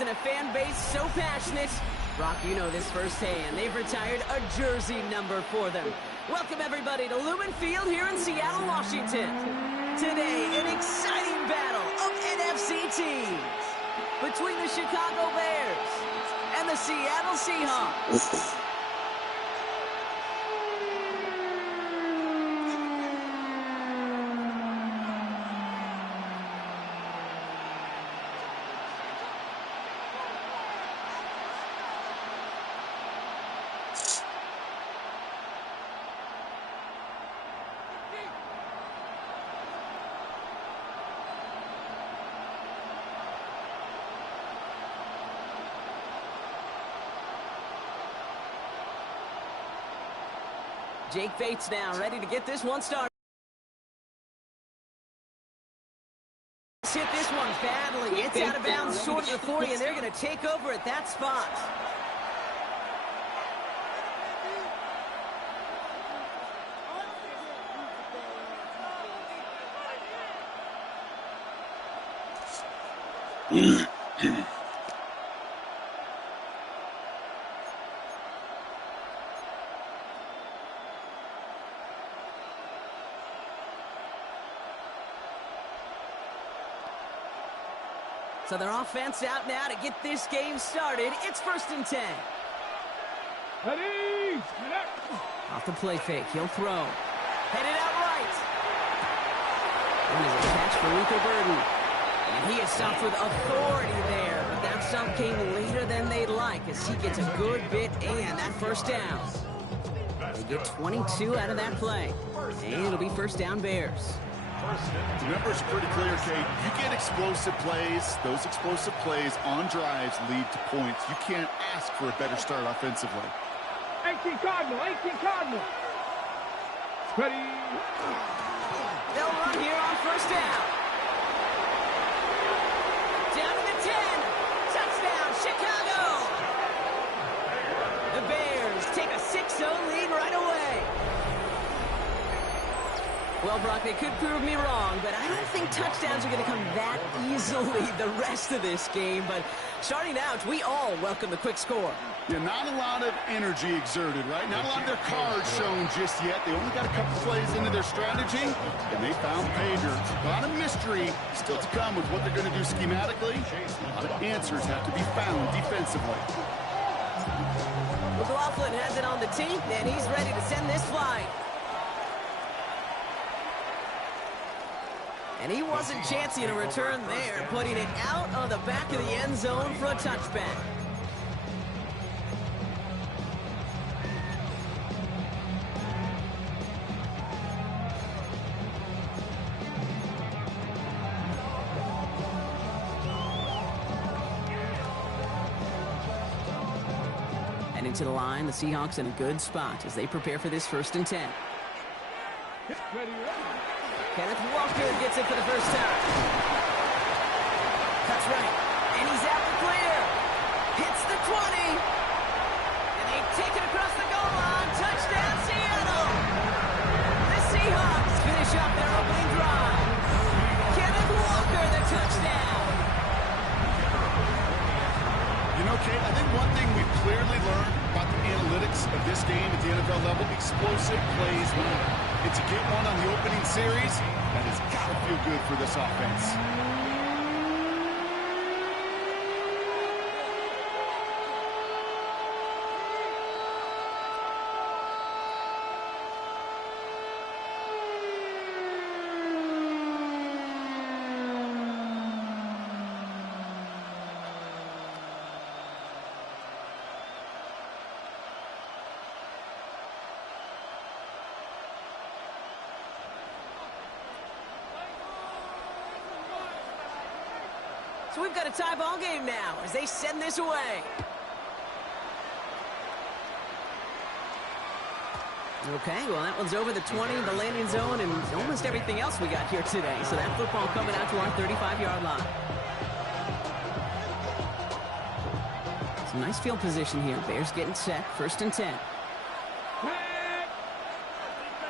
and a fan base so passionate. Brock, you know this firsthand. They've retired a jersey number for them. Welcome, everybody, to Lumen Field here in Seattle, Washington. Today, an exciting battle of NFC teams between the Chicago Bears and the Seattle Seahawks. Jake Bates now, ready to get this one started. Hit this one badly. It's out of bounds short of the 40, and they're going to take over at that spot. So their offense out now to get this game started. It's 1st and 10. Ready? Off the play fake. He'll throw. Headed out right. And there's a catch for Rico Burton. And he is stopped with authority there. But that stop came later than they'd like as he gets a good bit and that first down. They get 22 out of that play. And it'll be first down Bears. The number's pretty clear, Kate. You get explosive plays. Those explosive plays on drives lead to points. You can't ask for a better start offensively. 18 Cardinal, 18 Cardinal. Ready? They'll run here on first down. Down to the 10. Touchdown, Chicago. The Bears take a 6-0 lead right away. Well, Brock, they could prove me wrong, but I don't think touchdowns are going to come that easily the rest of this game. But starting out, we all welcome the quick score. Yeah, not a lot of energy exerted, right? Not a lot of their cards shown just yet. They only got a couple plays into their strategy, and they found pay dirt. A lot of mystery still to come with what they're going to do schematically. A lot of answers have to be found defensively. McLaughlin has it on the tee, and he's ready to send this flying. And he wasn't chancing a return there, putting it out of the back of the end zone for a touchback. And into the line, the Seahawks in a good spot as they prepare for this 1st and 10. Kenneth Walker gets it for the first time. That's right. And he's out the clear. Hits the 20. And they take it across the goal line. Touchdown, Seattle. The Seahawks finish off their opening drive. Kenneth Walker, the touchdown. You know, Kate, I think one thing we've clearly learned about the analytics of this game at the NFL level, explosive plays matter. And to get one on the opening series, that has got to feel good for this offense. So we've got a tie ball game now as they send this away. Okay, well, that one's over the 20, the landing zone, and almost everything else we got here today. So that football coming out to our 35-yard line. Some nice field position here. Bears getting set. 1st and 10.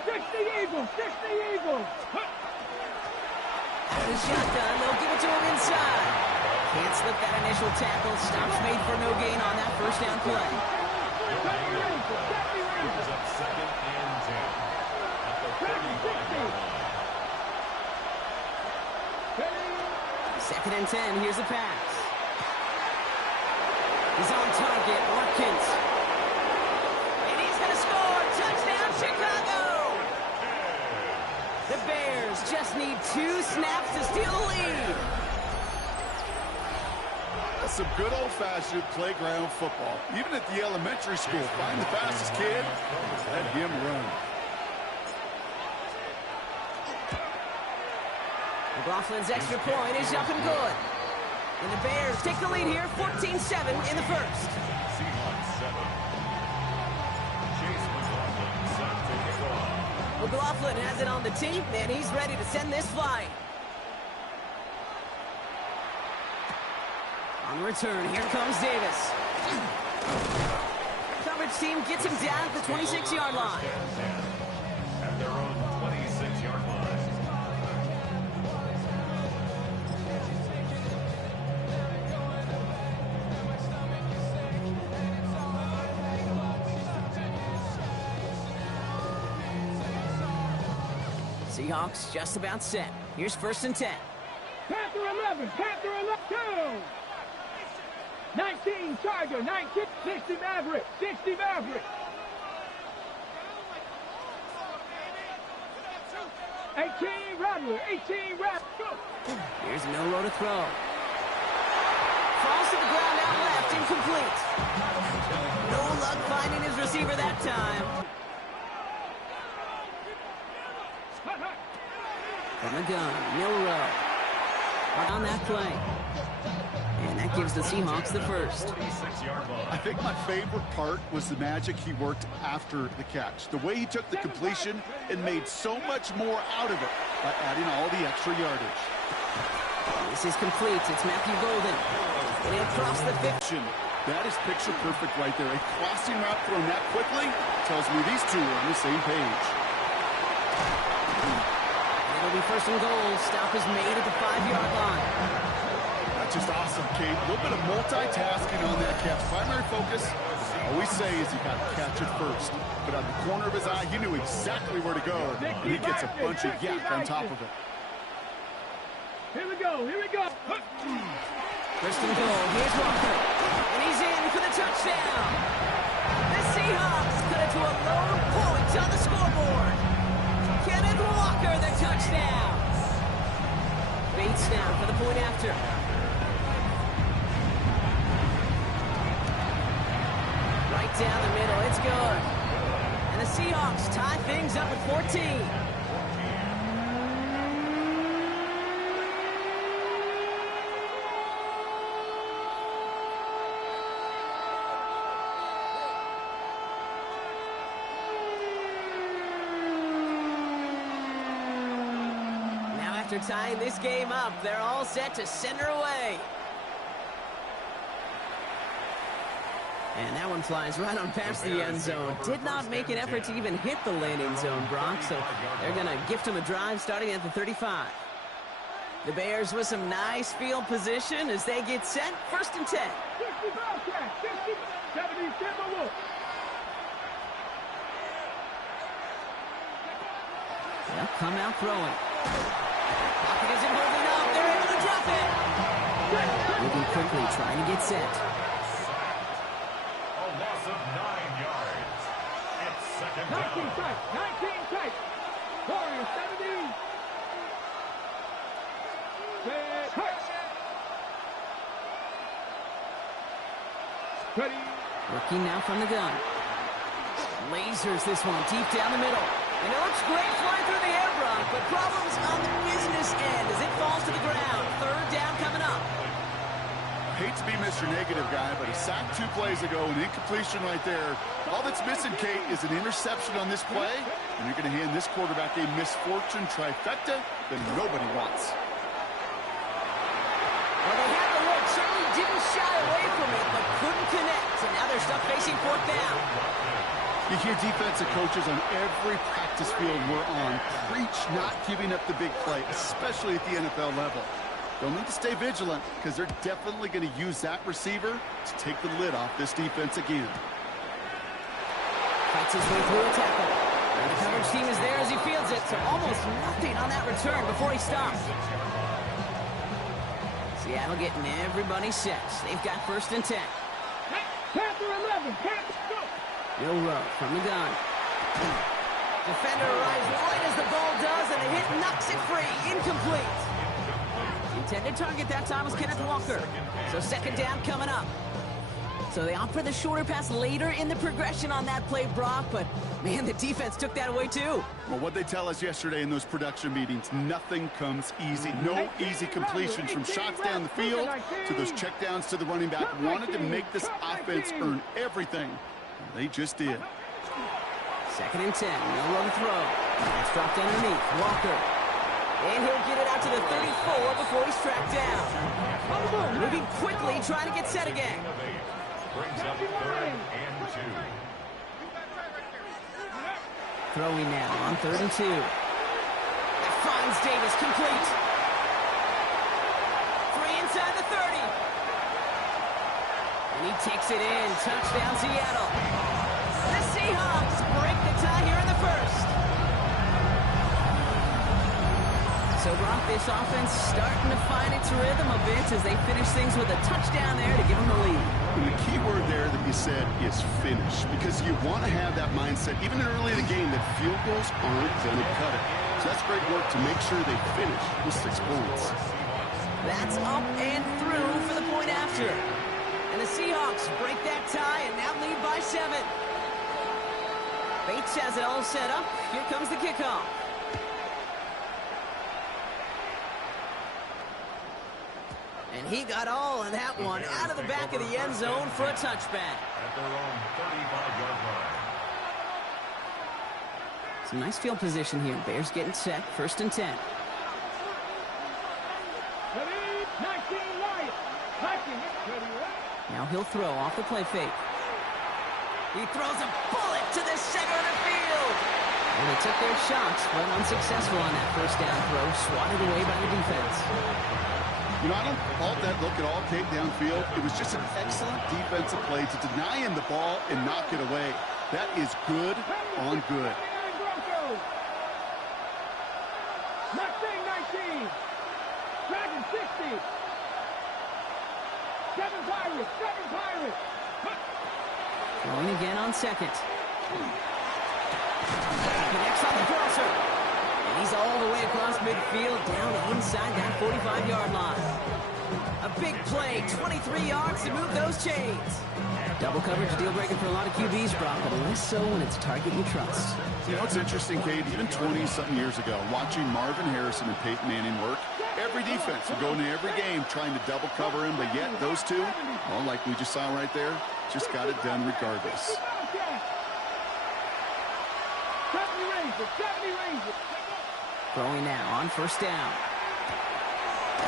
Fix the Eagles! Fix the Eagles! Out of the shotgun. They'll give it to him inside. Can't slip that initial tackle. Stops made for no gain on that first down play. Second and 10. At the 35-yard line. Second and 10. Here's the pass. He's on target. Watkins. And he's going to score. Touchdown, Chicago. The Bears just need 2 snaps to steal the lead. That's some good old-fashioned playground football. Even at the elementary school, find the fastest kid, let him run. McLaughlin's extra point is up and good. And the Bears take the lead here, 14-7 in the first. Seahawks 7. Chase McLaughlin set to kick off. McLaughlin has it on the team, and he's ready to send this flight. On the return, here comes Davis. Coverage team gets him down at the 26-yard line. At their own 26-yard line. Seahawks just about set. Here's first and 10. Panther 11, Panther 11, go! 19 Charger, 19, 60 Maverick, 60 Maverick. 18 Rattler, 18 Rattler. Here's Milroe to throw. Falls to the ground out left, incomplete. No luck finding his receiver that time. From the gun, Milroe. On that play. And that gives the Seahawks the first. I think my favorite part was the magic he worked after the catch. The way he took the completion and made so much more out of it by adding all the extra yardage. This is complete. It's Matthew Golden. And across the 50. That is picture perfect right there. A crossing route thrown that quickly tells me these two are on the same page. It'll be first and goal. Stop is made at the 5-yard line. That's just awesome, Kate. A little bit of multitasking on that catch. Primary focus, as I always say, is you got to catch it first. But out the corner of his eye, he knew exactly where to go, and he gets a bunch of yak on top of it. Here we go, here we go. First and goal. Here's Walker. And he's in for the touchdown. The Seahawks cut it to a low point on the scoreboard. Kenneth Walker, the touchdown. Bates now for the point after. Right down the middle, it's good. And the Seahawks tie things up at 14. After tying this game up, they're all set to center away. And that one flies right on past the end zone. Did not make an effort to even hit the landing zone, Brock, so they're going to gift him a drive starting at the 35. The Bears with some nice field position as they get set. First and 10. 60 Bobcat, 60, 70 Timberwolves. They'll come out throwing. Pocket isn't holding up. They're able to drop it. Moving quickly, trying to get set. A loss of 9 yards. It's second down. 19 tight, 19 tight. Warriors 70. Ready. Working now from the gun. Lasers this one deep down the middle. And it looks great flying through the air, Brock, but problems on the business end as it falls to the ground. Third down coming up. I hate to be Mr. Negative guy, but he sacked 2 plays ago, an incompletion right there. All that's missing, Kate, is an interception on this play, and you're going to hand this quarterback a misfortune trifecta that nobody wants. Well, they had the look, certainly didn't shy away from it, but couldn't connect. And now they're stuck facing fourth down. You hear defensive coaches on every practice field we're on preach not giving up the big play, especially at the NFL level. They'll need to stay vigilant because they're definitely going to use that receiver to take the lid off this defense again. Fights his way through a tackle. And the coverage team is there as he fields it, so almost nothing on that return before he stops. Seattle getting everybody set. They've got 1st and 10. Panther 11, Panther, go! Bill Rowe from the gun. Defender arrives right as the ball does, and the hit knocks it free. Incomplete. The intended target that time was Kenneth Walker. So 2nd down coming up. So they opt for the shorter pass later in the progression on that play, Brock, but man, the defense took that away too. Well, what they tell us yesterday in those production meetings, nothing comes easy. No easy completions from shots down the field to those checkdowns to the running back. Wanted to make this offense earn everything. And they just did. 2nd and 10, no run throw. It's dropped underneath, Walker. And he'll get it out to the 34 before he's tracked down. Moving quickly, trying to get set again. Brings up 3rd and 2. Throwing now on 3rd and 2. That finds Davis, complete. 3 inside the 30. And he takes it in. Touchdown, Seattle. The Seahawks break the tie here in the 1st. So, Brock, this offense starting to find its rhythm a bit as they finish things with a touchdown there to give them the lead. And the key word there that you said is finish, because you want to have that mindset, even early in the game, that field goals aren't going to cut it. So that's great work to make sure they finish with 6 points. That's up and through for the point after. And the Seahawks break that tie and now lead by 7. Bates has it all set up. Here comes the kickoff. And he got all of that one out of the back of the end zone for a touchback. At their own 35-yard line. Some nice field position here. Bears getting set. 1st and 10. Now he'll throw off the play fake. He throws a bullet to the center of the field. And they took their shots, but unsuccessful on that 1st down throw. Swatted away by the defense. You know, I don't fault that look at all, Kate, downfield. It was just an excellent defensive play to deny him the ball and knock it away. That is good on good. Mustang 19. Dragon 60. 7 Pirates. 7 Pirates. Throwing again on 2nd. Connects on the crosser. And he's all the way across midfield, down inside that 45-yard line. A big play, 23 yards to move those chains. Double coverage deal breaker for a lot of QBs, Brock, but less so when it's a target you trust. You know, it's interesting, Kate, even 20-something years ago, watching Marvin Harrison and Peyton Manning work, every defense would go into every game trying to double cover him, but yet those two, well, like we just saw right there, just got it done regardless. 70 Rangers. 70 Rangers. Throwing now on 1st down.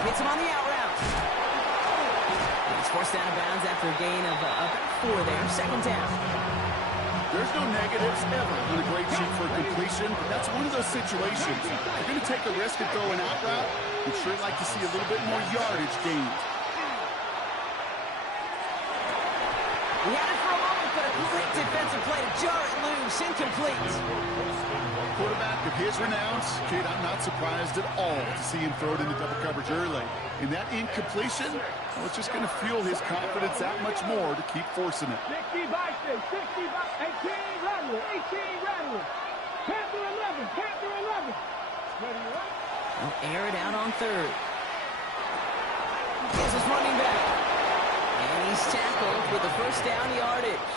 Hits him on the out route. He's forced out of bounds after a gain of about 4 there. 2nd down. There's no negatives ever on a great sheet for completion, but that's one of those situations. If you're going to take a risk and throw an out route, you'd sure like to see a little bit more yardage gained. He had it for a moment, but a great defensive play to jar it loose. Incomplete. Quarterback of his renown, kid, I'm not surprised at all to see him throw it into double coverage early. And that incompletion, well, it's just going to fuel his confidence that much more to keep forcing it. 60 Bison, 60 Bison, 18 Rattler, 18 Rattler. Panther 11, Panther 11. Ready, right? They'll air it out on 3rd. Here's his running back. And he's tackled with the 1st down yardage.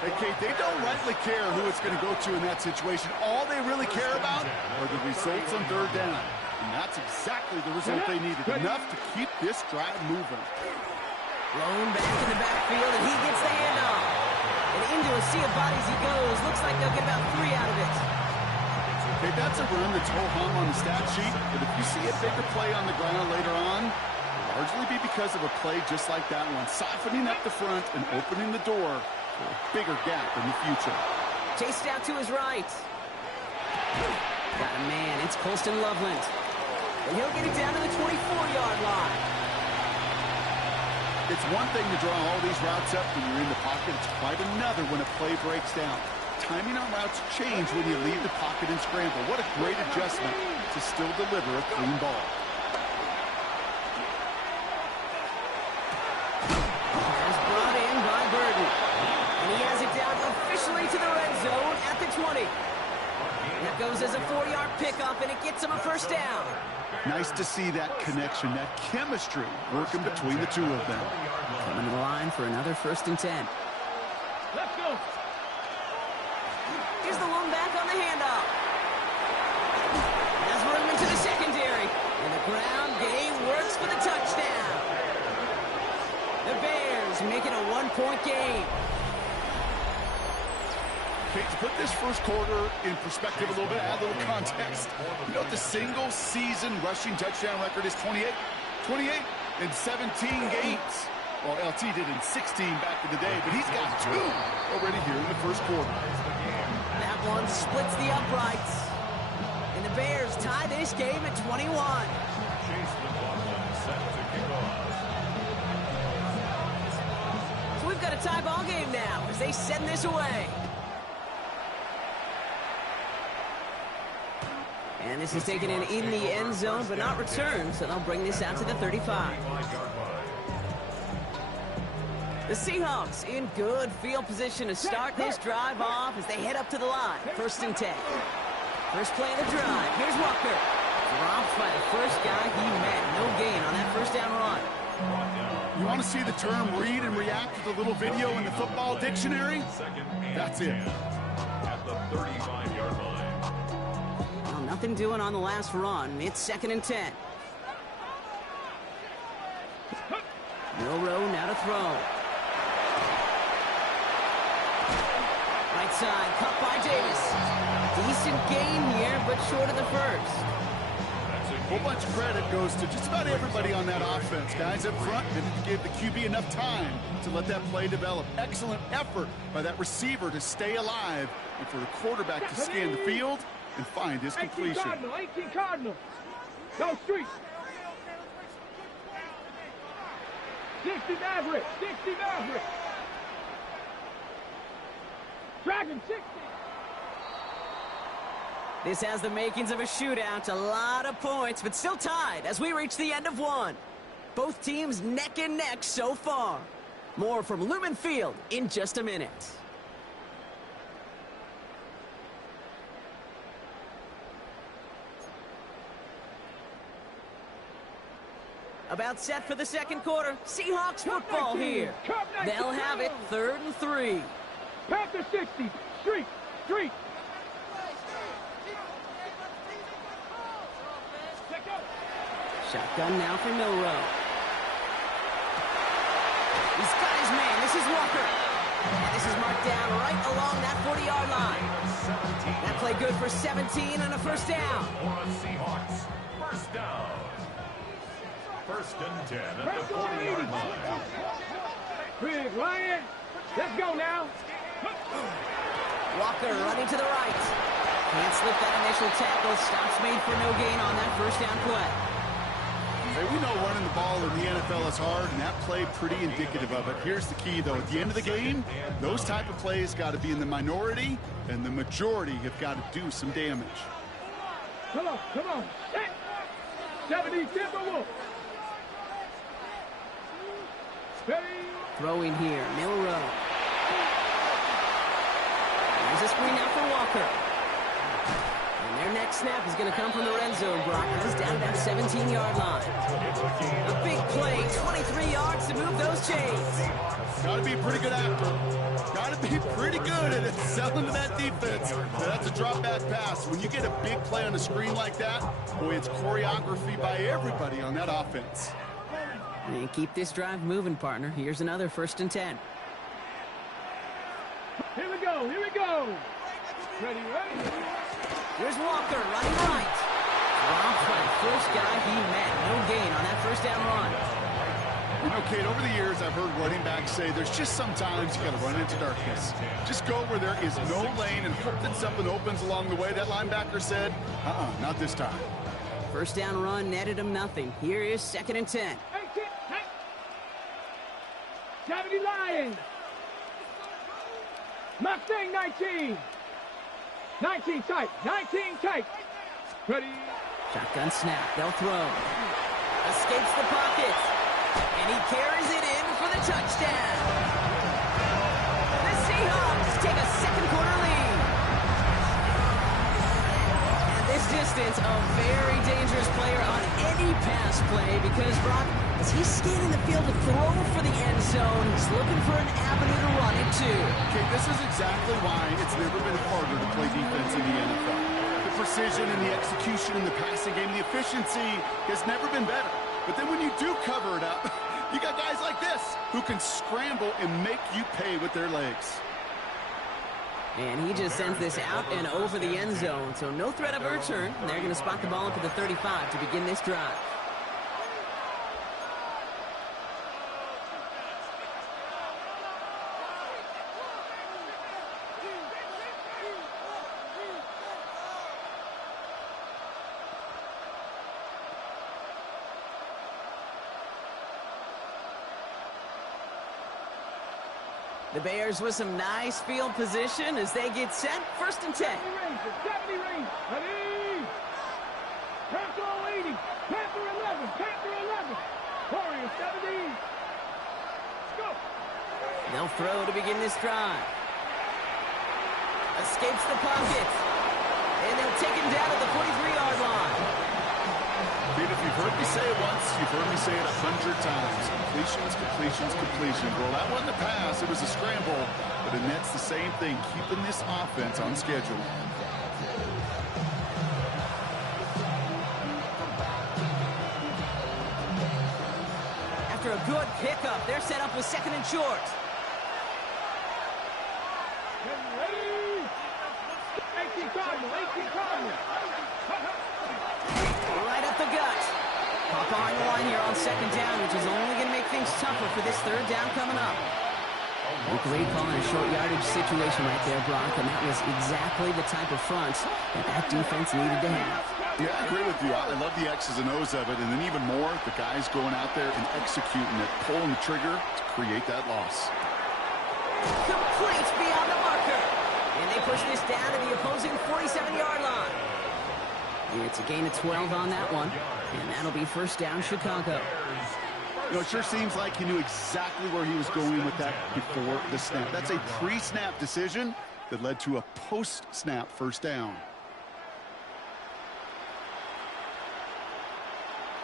Hey, Kate, they don't rightly care who it's going to go to in that situation. All they really care about are the results on 3rd down. And that's exactly the result they needed. Enough to keep this drive moving. Blown back in the backfield, and he gets the handoff. And into a sea of bodies he goes. Looks like they'll get about 3 out of it. Okay, that's a run that's ho-hum on the stat sheet. But if you see a bigger play on the ground later on, it'll largely be because of a play just like that one. Softening up the front and opening the door for a bigger gap in the future. Chased out to his right. Got a man. It's Colston Loveland. and he'll get it down to the 24-yard line. It's one thing to draw all these routes up when you're in the pocket. It's quite another when a play breaks down. Timing on routes change when you leave the pocket and scramble. What a great adjustment to still deliver a clean ball. Pass brought in by Burton. And he has it down officially to the red zone at the 20. That goes as a 4-yard pickup, and it gets him a first down. Nice to see that connection, that chemistry working between the two of them. Coming to the line for another 1st and 10. Let's go. Here's the one back on the handoff. Has room into the secondary. And the ground game works for the touchdown. The Bears make it a 1-point game. Okay, to put this first quarter in perspective a little bit, add a little context. You know, the single-season rushing touchdown record is 28. 28 in 17 games. Well, LT did in 16 back in the day, but he's got 2 already here in the first quarter. That one splits the uprights. And the Bears tie this game at 21. Chase McLaughlin set to kick off. So we've got a tie ball game now as they send this away. And this is taken in the end zone, but not returned, so they'll bring this out to the 35. The Seahawks in good field position to start this drive off as they head up to the line. 1st and 10. First play of the drive. Here's Walker. Dropped by the first guy he met. No gain on that first down run. You want to see the term read and react to the little video in the football dictionary? That's it. At the 35-yard line. Well, nothing doing on the last run. It's 2nd and 10. Milroe now to throw. Right side, cut by Davis. Decent gain here, but short of the first. A whole bunch of credit goes to just about everybody on that offense. Guys up front didn't give the QB enough time to let that play develop. Excellent effort by that receiver to stay alive and for the quarterback to scan the field and find his completion. 18 Cardinal. Go street. 60 Maverick. 60 Maverick. Dragon 60. This has the makings of a shootout. A lot of points, but still tied as we reach the end of one. Both teams neck and neck so far. More from Lumen Field in just a minute. About set for the second quarter. Seahawks football here. They'll have it 3rd and 3. Panther 60. Street. Street. Shotgun now for Milroe. He's got his man. This is Walker. And this is marked down right along that 40-yard line. That play good for 17 and a first down. For the Seahawks, first down. 1st and 10 at the 40-yard line. Big Lion. Let's go now. Walker running to the right. Can't slip that initial tackle. Stops made for no gain on that first down play. Hey, we know running the ball in the NFL is hard, and that play pretty indicative of it. Here's the key, though. At the end of the game, those type of plays got to be in the minority, and the majority have got to do some damage. Come on, come on. 70 Timberwolves. Throwing here, Milroe. There's a screen out for Walker. And their next snap is going to come from the red zone, Brock. This is down to that 17-yard line. A big play, 23 yards to move those chains. Got to be a pretty good actor. Got to be pretty good at selling to that defense. Now, that's a drop-back pass. When you get a big play on the screen like that, boy, it's choreography by everybody on that offense. And keep this drive moving, partner. Here's another 1st and 10. Here we go, here we go. Ready, ready. Here's Walker running right. Dropped by the first guy he met. No gain on that first down run. You know, Kate, over the years, I've heard running backs say there's just sometimes you got to run into darkness. Just go where there is no lane and hope that something opens along the way. That linebacker said, not this time. First down run netted him nothing. Here is 2nd and 10. 70 Lions. Mustang 19. 19 tight. 19 tight. Ready. Shotgun snap. They'll throw. Escapes the pocket. And he carries it in for the touchdown. The Seahawks take a second-quarter lead. At this distance, a very dangerous player on any pass play because, Brock, as he's scanning the field to throw for the end zone, he's looking for an avenue to run it to. Okay, this is exactly why it's never been harder to play defense in the NFL. The precision and the execution in the passing game, the efficiency has never been better. But then when you do cover it up, you got guys like this who can scramble and make you pay with their legs. And he just sends this out and over the end zone, so no threat of a return. They're going to spot the ball up at the 35 to begin this drive. The Bears with some nice field position as they get set. 1st and 10. 70 range. Ready. Panther 80. Panther 11. Panther 11. Warriors 70. Let's go. They'll throw to begin this drive. Escapes the pocket. And they'll take him down at the 43-yard line. If you've heard me say it once, you've heard me say it 100 times. Completions, completions, completions. Well, that wasn't a pass. It was a scramble. But it nets the same thing, keeping this offense on schedule. After a good pickup, they're set up with 2nd and short. Ready. 18 Cardinal. 18 Cardinal. Right up the gut. Hop on the line here on 2nd down, which is only going to make things tougher for this 3rd down coming up. A great call in a short yardage situation right there, Brock, and that was exactly the type of front that defense needed to have. Yeah, I agree with you. I love the X's and O's of it, and then even more, the guys going out there and executing it, pulling the trigger to create that loss. Complete beyond the marker. And they push this down to the opposing 47-yard line. It's a gain of 12 on that one, and that'll be 1st down Chicago. You know, it sure seems like he knew exactly where he was going with that before the snap. That's a pre-snap decision that led to a post-snap 1st down.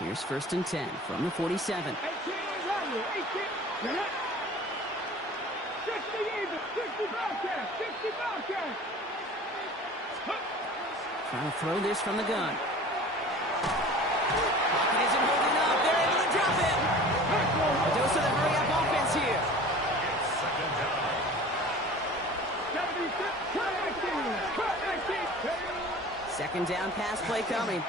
Here's 1st and 10 from the 47. 18 Randall. 18. 60 even. 60 Bobcat. 60 Bobcat. Trying to throw this from the gun. Pocket isn't holding up. They're able to drop him. A dose of the hurry-up offense here. 2nd down pass play coming.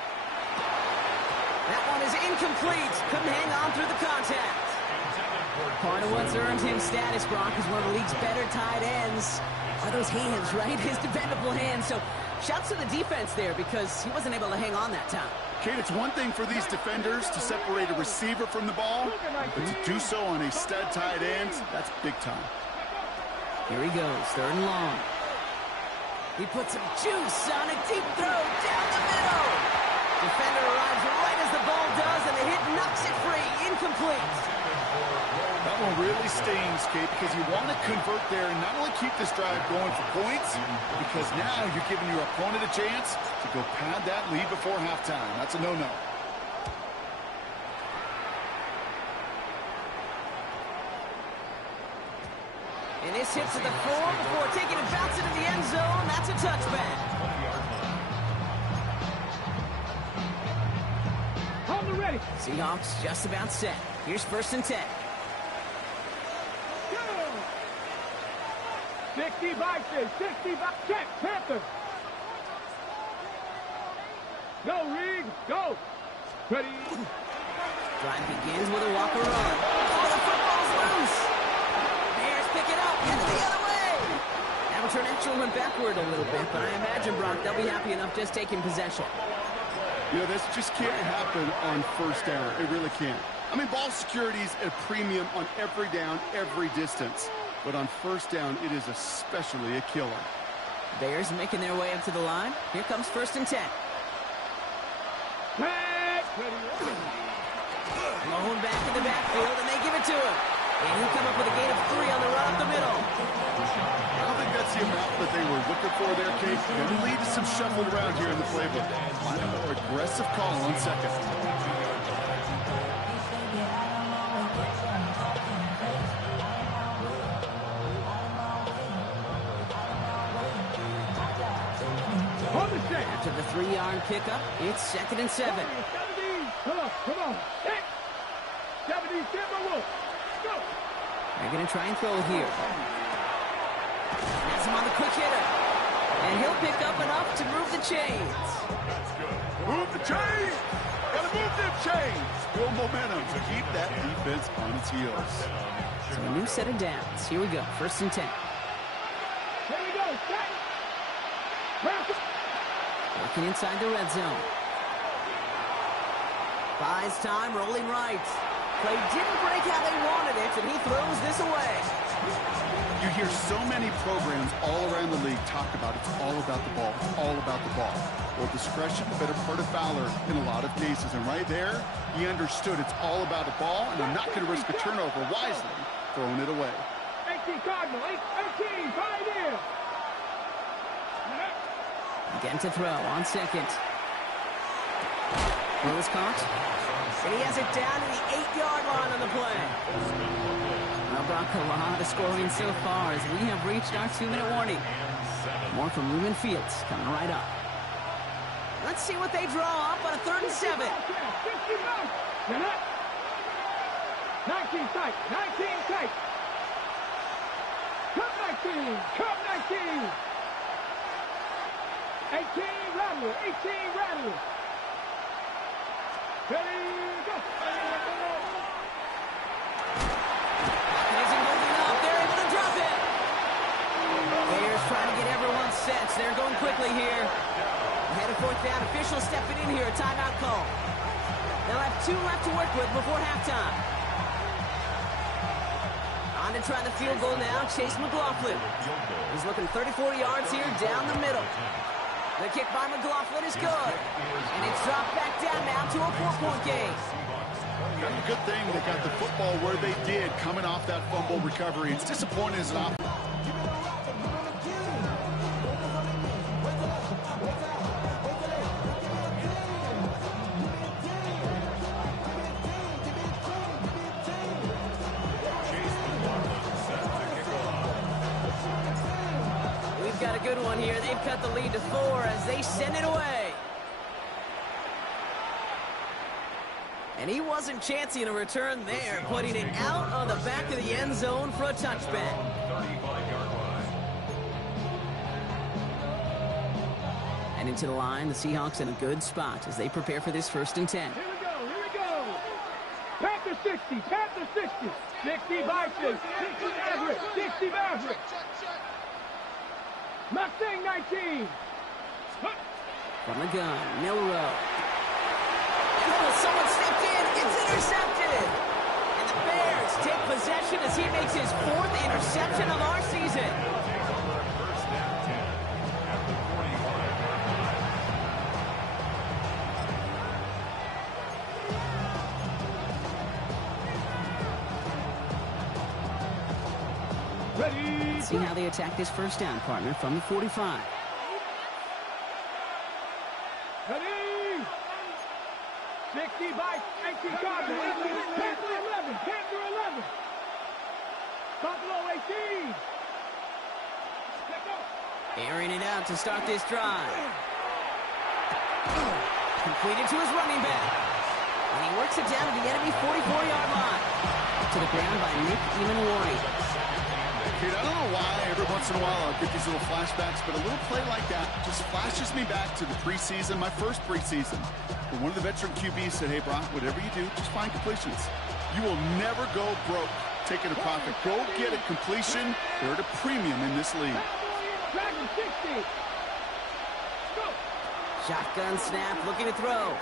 That one is incomplete. Couldn't hang on through the contact. Part of what's earned him status, Brock, is one of the league's better tight ends. Are those hands, right? His dependable hands. So shouts to the defense there because he wasn't able to hang on that time. Kate, it's one thing for these defenders to separate a receiver from the ball, but to do so on a stud tight end, that's big time. Here he goes, 3rd and long. He puts some juice on a deep throw down the middle. Defender arrives right as the ball does, and the hit knocks it free. Incomplete. That one really stings, Kate, because you want to convert there and not only keep this drive going for points, because now you're giving your opponent a chance to go pad that lead before halftime. That's a no-no. And this hits at the 4 before taking it bounce into the end zone. That's a touchback. On the ready. Seahawks just about set. Here's 1st and 10. 60 boxes, 60 boxes, check, Panther. Go, Reed, go. Ready. Drive begins with a walker run. Oh, the football's loose. Bears pick it up, and the other way. That return actually went backward a little bit, but I imagine, Brock, they'll be happy enough just taking possession. You know, this just can't happen on first down. It really can't. I mean, ball security is a premium on every down, every distance. But on first down, it is especially a killer. Bears making their way up to the line. Here comes 1st and 10. Blown back in the backfield, and they give it to him. And he'll come up with a gain of 3 on the run up the middle. I don't think that's the amount that they were looking for there, Kate. Going to lead to some shuffling around here in the playbook. Find a more aggressive call on second. After the 3-yard pickup, it's 2nd and 7. Come on. 77 Wolf. Go. They're going to try and throw it here. That's him on the quick hitter. And he'll pick up enough to move the chains. Move the chains! Gotta move them chains! Build momentum to keep that defense on its heels. So a new set of downs. Here we go. 1st and 10. Here we go. Set. Working inside the red zone. Buys time, rolling right. Play didn't break how they wanted it, and he throws this away. You hear so many programs all around the league talk about it's all about the ball. It's all about the ball. Well, discretion, the better part of valor in a lot of cases. And right there, he understood it's all about the ball, and I'm not going to risk a turnover wisely, throwing it away. 18 Cardinal, 18, Pioneer. Again to throw on second. Throws caught. And he has it down to the 8-yard line on the play. Well, Brock, a lot of scoring so far as we have reached our 2-minute warning. More from Ruben Fields coming right up. Let's see what they draw up on a 3rd and 7. 19 tight, 19 tight. Come 19, come 19. 18 Rattler, 18 Rattler. Ready, go. Isn't moving up. They're able to drop it. Bears trying to get everyone set. So they're going quickly here. Ahead of 4th down. Officials stepping in here. A timeout call. They'll have 2 left to work with before halftime. On to try the field goal now. Chase McLaughlin. He's looking 34 yards here down the middle. The kick by McLaughlin is good. And it's dropped back down now to a 4-point game. Kind of a good thing they got the football where they did coming off that fumble recovery. It's disappointing as an offense. Got a good one here. They've cut the lead to 4 as they send it away. And he wasn't chancing a return there, putting it out on the back of the end zone for a touchback. And into the line, the Seahawks in a good spot as they prepare for this 1st and 10. Here we go. Panther 60, Panther 60. 60 Vikings, 60 Maverick, 60 Maverick. Mustang 19. From the gun, Milrow. Oh, someone stepped in. It's intercepted. And the Bears take possession as he makes his 4th interception of our season. Ready. See how they attack this 1st down, partner, from the 45. Ready. 60 by 18 Cardinal. Panther 11. Panther 11. Buffalo 18. Airing it out to start this drive. Completed to his running back. And he works it down to the enemy 44-yard line. To the ground by Nick Emanwardy. Kid, I don't know why every once in a while I'll get these little flashbacks, but a little play like that just flashes me back to the preseason, my first preseason. But one of the veteran QBs said, hey, Brock, whatever you do, just find completions. You will never go broke taking a profit. Go get a completion. They're at a premium in this league. Shotgun snap, looking to throw.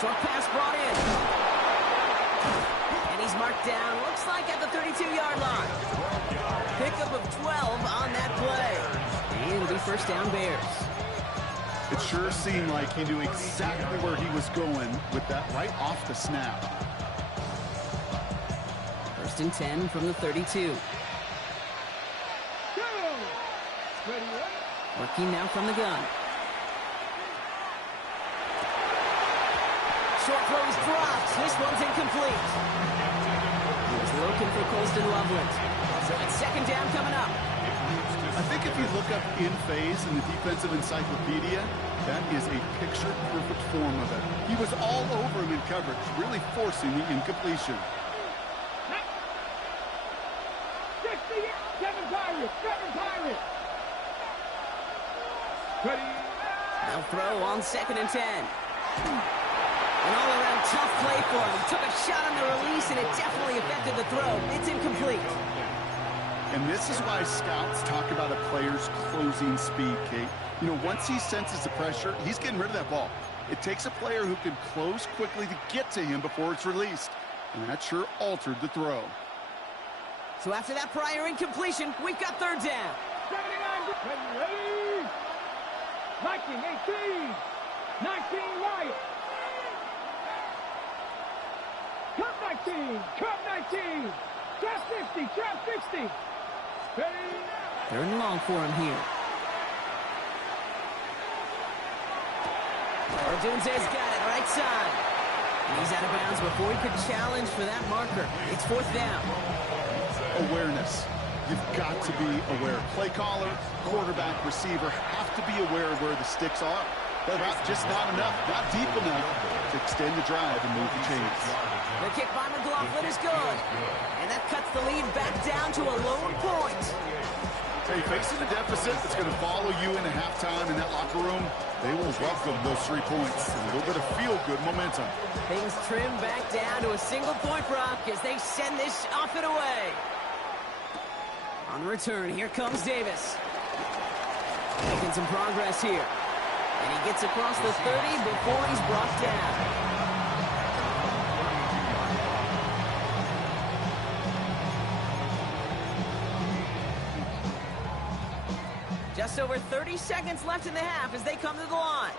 Short pass brought in. And he's marked down, looks like at the 32-yard line. Pickup of 12 on that play. And it'll be first down Bears. It sure seemed like he knew exactly where he was going with that right off the snap. First and 10 from the 32. Working now from the gun. Short throw is dropped. This one's incomplete. He was looking for Colston Loveland. So it's second down coming up. I think if you look up in phase in the defensive encyclopedia, that is a picture-perfect form of it. He was all over him in coverage, really forcing the incompletion. 7 Pirates. They'll throw on second and 10. An all-around tough play for him. He took a shot on the release, and it definitely affected the throw. It's incomplete. And this is why scouts talk about a player's closing speed, Kate. You know, once he senses the pressure, he's getting rid of that ball. It takes a player who can close quickly to get to him before it's released. And that sure altered the throw. So after that prior incompletion, we've got third down. 79, ready? 19, 18, 19, Wyatt. Cut 19, trap 60. Ready? Third and long for him here. Odunze's got it right side. And he's out of bounds before he could challenge for that marker. It's fourth down. Awareness. You've got to be aware. Play caller, quarterback, receiver have to be aware of where the sticks are. But just not enough, not deep enough to extend the drive and move the chains. The kick by McLaughlin is good. And that cuts the lead back down to a lower point. Hey, facing a deficit that's going to follow you into halftime in that locker room, they will welcome those 3 points and a little bit of feel-good momentum. Things trim back down to a single-point rock as they send this off and away. On the return, here comes Davis. Making some progress here. And he gets across the 30 before he's brought down. Just over 30 seconds left in the half as they come to the line.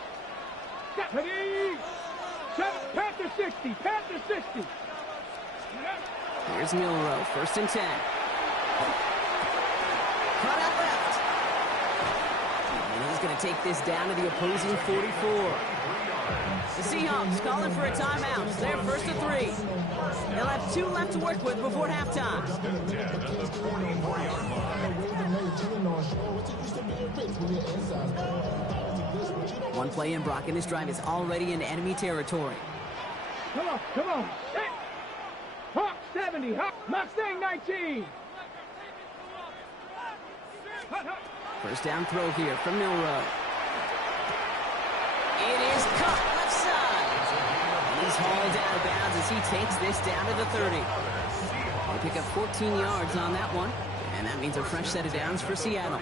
Ready? Panther 60. Here's Milrow, first and 10. Cut out left. And he's going to take this down to the opposing 44. The Seahawks calling for a timeout. They're first to 3. They'll have 2 left to work with before halftime. One play in, Brock, and this drive is already in enemy territory. Come on. Hawk 70, Mustang 19. First down throw here from Milrow. It is cut left side. And he's hauled out of bounds as he takes this down to the 30. They pick up 14 yards on that one. And that means a fresh set of downs for Seattle.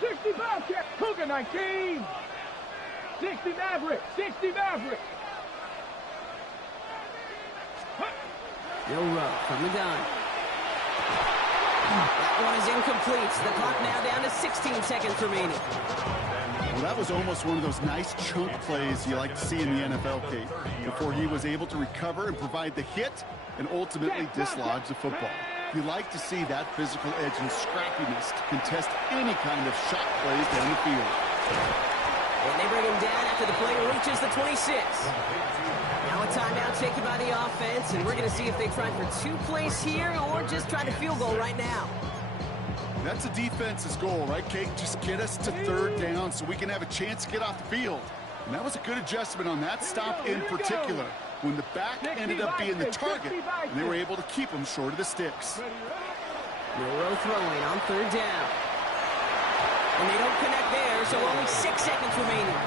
60 Bobcat, Cougar 19. 60 Maverick. Milrow from the gun. That one is incomplete. The clock now down to 16 seconds remaining. Well, that was almost one of those nice chunk plays you like to see in the NFL, Kate, before he was able to recover and provide the hit and ultimately dislodge the football. You like to see that physical edge and scrappiness to contest any kind of shot plays down the field. And they bring him down after the play reaches the 26. Now a timeout taken by the offense, and we're going to see if they try for 2 plays here or just try to field goal right now. That's a defense's goal, right, Kate? Just get us to third down so we can have a chance to get off the field. And that was a good adjustment on that stop in particular, when the back ended up being the target, and they were able to keep him short of the sticks. Milrow throwing on third down. And they don't connect there, so only 6 seconds remaining.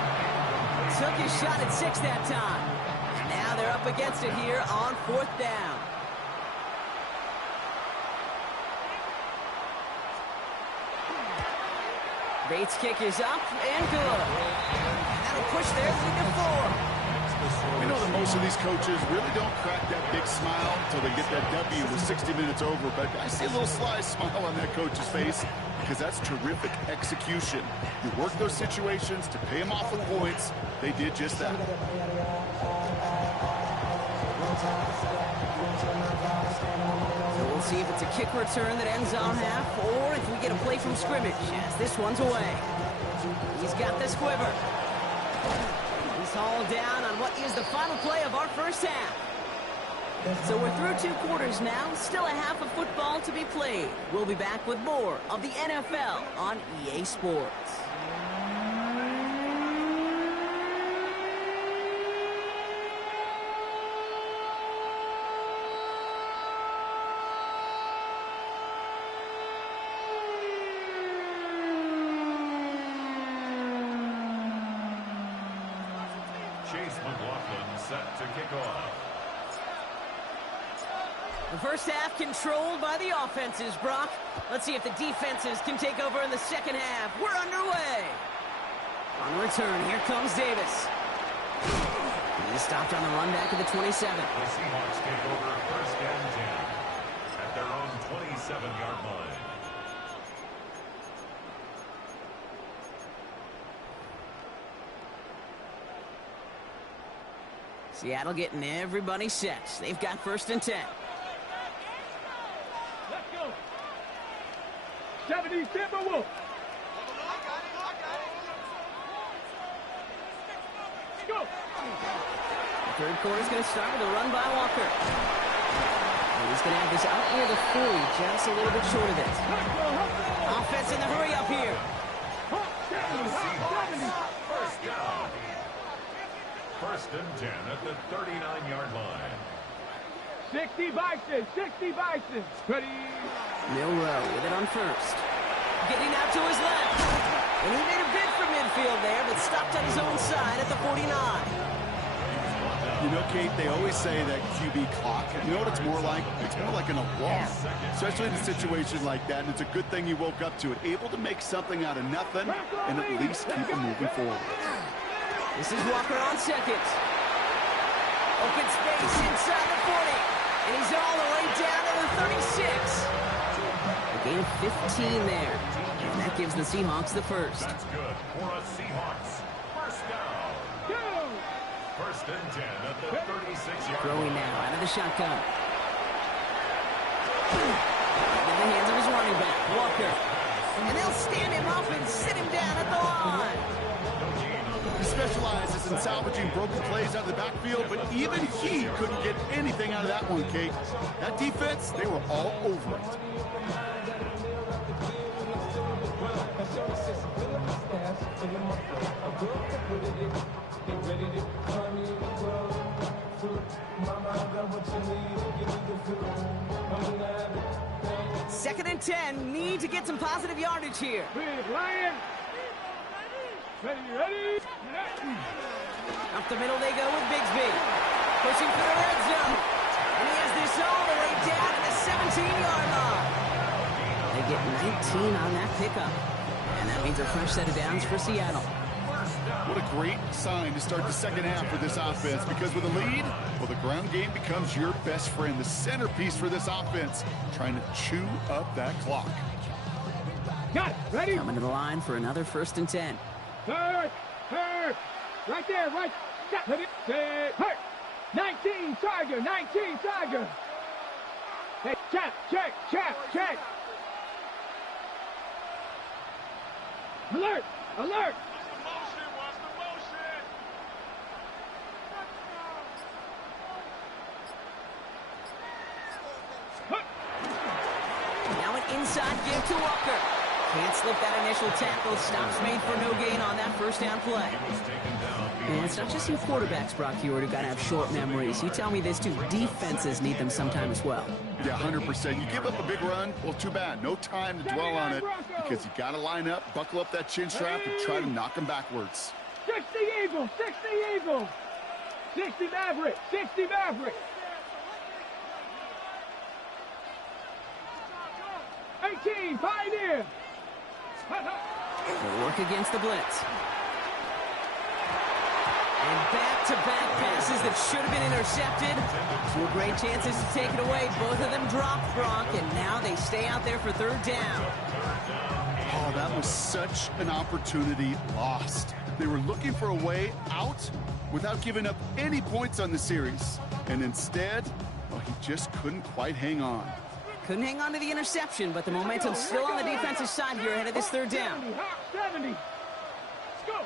Took his shot at 6 that time. And now they're up against it here on fourth down. Bates' kick is up and good. And that'll push their lead to 4. We know that most of these coaches really don't crack that big smile until they get that W with 60 minutes over, but I see a little sly smile on that coach's face because that's terrific execution. You work those situations to pay them off with points. They did just that. So we'll see if it's a kick return that ends on half, or if we get a play from scrimmage, as this one's away. He's got the squiver. He's hauled down on what is the final play of our first half. So we're through 2 quarters now, still a half of football to be played. We'll be back with more of the NFL on EA Sports. Set to kick off. The first half controlled by the offenses, Brock. Let's see if the defenses can take over in the second half. We're underway. On return, here comes Davis. He's stopped on the run back at the 27. The Seahawks take over first and 10 at their own 27-yard line. Seattle getting everybody set. They've got first and 10. Let's go. 70 Timberwolves. Go. The third quarter's going to start with a run by Walker. And he's going to have this out near the 40, just a little bit short of it. Offense in the hurry up here. 70. First down. First and 10 at the 39-yard line. 60 Bison. 60 Bison. Ready. Milrow with it on first. Getting out to his left. And he made a bid for midfield there, but stopped on his own side at the 49. You know, Kate, they always say that QB clock. You know what it's more like? It's more like an alarm, especially in a situation like that. And it's a good thing you woke up to it, able to make something out of nothing and at least keep it moving forward. This is Walker on second. Open space inside the 40. And he's all the way down to the 36. A gain of 15 there. And that gives the Seahawks the first. That's good for a Seahawks. First down. First and 10 at the 36-yard Throwing line. now out of the shotgun. In the hands of his running back, Walker. And they'll stand him up and sit him down at the line. He specializes in salvaging broken plays out of the backfield, but even he couldn't get anything out of that one, Kate. That defense, they were all over it. Second and 10. Need to get some positive yardage here. Big Lion. Ready. Up the middle they go with Bigsby. Pushing for the red zone. And he has this all the way down to the 17-yard line. They get 19 on that pickup. And that means a fresh set of downs for Seattle. What a great sign to start the second half for this offense, because with a lead, well, the ground game becomes your best friend, the centerpiece for this offense, trying to chew up that clock. Got it. Ready. Coming to the line for another first and 10. Hurt. Right there, right. Ready. Set. Hurt. 19 Tiger. Hey, check. Alert. Now an inside give to Walker. Can't slip that initial tackle. Stops made for no gain on that first down play. And it's not just you quarterbacks, Brock Hewitt, who got to have short memories. You tell me this too. Defenses need them sometime as well. Yeah, 100%. You give up a big run, well, too bad. No time to dwell on it, because you got to line up, buckle up that chin strap, and try to knock them backwards. 60 Eagles. 60 Maverick. 18 Pioneer. They'll work against the blitz. And back-to-back passes that should have been intercepted. Two great chances to take it away. Both of them dropped, Brock, and now they stay out there for third down. Oh, that was such an opportunity lost. They were looking for a way out without giving up any points on the series. And instead, well, he just couldn't quite hang on. Couldn't hang on to the interception, but the momentum's still on the defensive side here ahead of this third down. 70. Let's go.